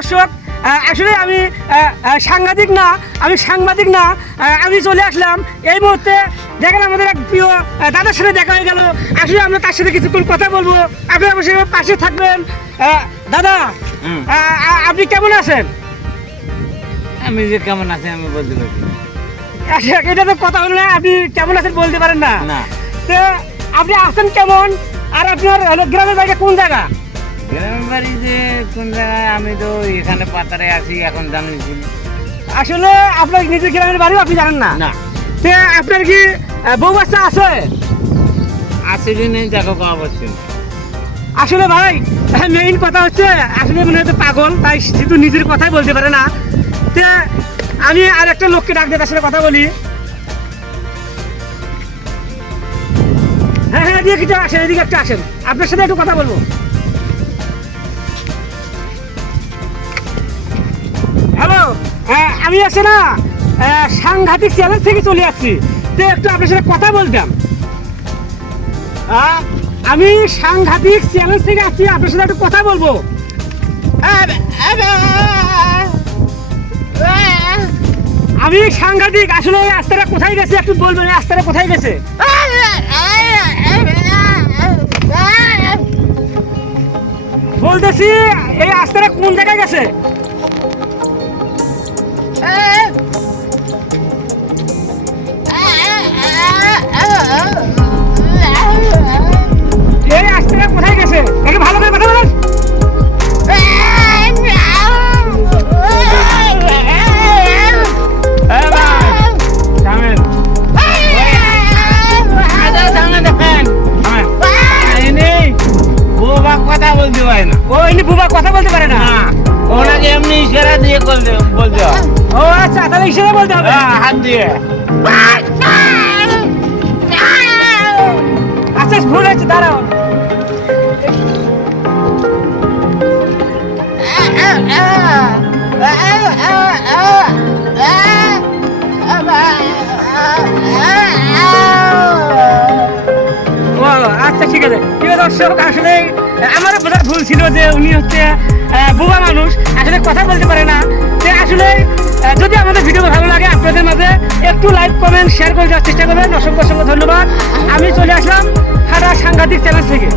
দর্শক, আসলে আমি সাংবাদিক না, আমি চলে আসলাম এই মুহূর্তে। দেখেন আমাদের এক প্রিয় দাদার সাথে দেখা হয়ে গেল। আসলে আমরা তার সাথে কিছুক্ষণ কথা বলবো, আপনি অবশ্যই পাশে থাকবেন। দাদা, আপনি কেমন আছেন? আমি যে কেমন আছি আমি বলতে পারি আচ্ছা, এটা তো কথা হলো না, আপনি কেমন আছেন বলতে পারেন না। না। তো আপনি আছেন কেমন? আর আপনার গ্রামের বাড়িটা কোন জায়গা? গ্রামের বাড়ি যে কোন জায়গায়, আমি তো এখানে পাতারে আছি এখন জানি আসলে আপনার নিজের গ্রামের বাড়িও আপনি জানেন না? না। তো আপনার কি বউ বাচ্চা আছে? আছে কি নেই দেখো কওয়া বলছি। আসলে ভাই মেইন কথা হচ্ছে, আসলে মনে হচ্ছে পাগল, তাই যেহেতু নিজের কথাই বলতে পারে না। তো আমি আর একটা লোককে ডাক দিয়ে তার সাথে কথা বলি। হ্যাঁ হ্যাঁ, এদিকে একটু আসেন, এদিকে একটু আসেন, আপনার সাথে একটু কথা বলবো। হ্যালো, আমি আছে না সাংঘাতিক চ্যালেঞ্জ থেকে চলে আসছি, তো একটু আপনার সাথে কথা বলতাম। আমি সাংঘাতিক চ্যালেঞ্জ থেকে আসছি, আপনার সাথে একটু কথা বলবো। আমি সাংঘাতিক, আসলে এই রাস্তাটা কোথায় গেছে একটু বলবেন, এই রাস্তাটা কোথায় গেছে? বলতেছি এই রাস্তাটা কোন জায়গায় গেছে? এই রাস্তাটা কোথায় গেছে একটু ভালো করে কথা বলেন। কথা বলতে পারে না। ও ইনি বুবা কথা বলতে পারে না? ওনাকে এমনি ইশারা দিয়ে বলতে হবে। ও আচ্ছা, তাহলে ইশারা বলতে হবে। হাত দিয়ে। আচ্ছা, ভুল হয়েছে, দাঁড়াও। ও আচ্ছা, ঠিক আছে দর্শক, আসলে আমার বোঝার ভুল ছিল যে উনি হচ্ছে বুবা মানুষ, আসলে কথা বলতে পারে না। তো আসলে যদি আমাদের ভিডিও ভালো লাগে আপনাদের মাঝে একটু লাইক কমেন্ট শেয়ার করে দেওয়ার চেষ্টা করবেন। অসংখ্য অসংখ্য ধন্যবাদ। আমি চলে আসলাম সাংঘাতিক চ্যালেঞ্জ থেকে।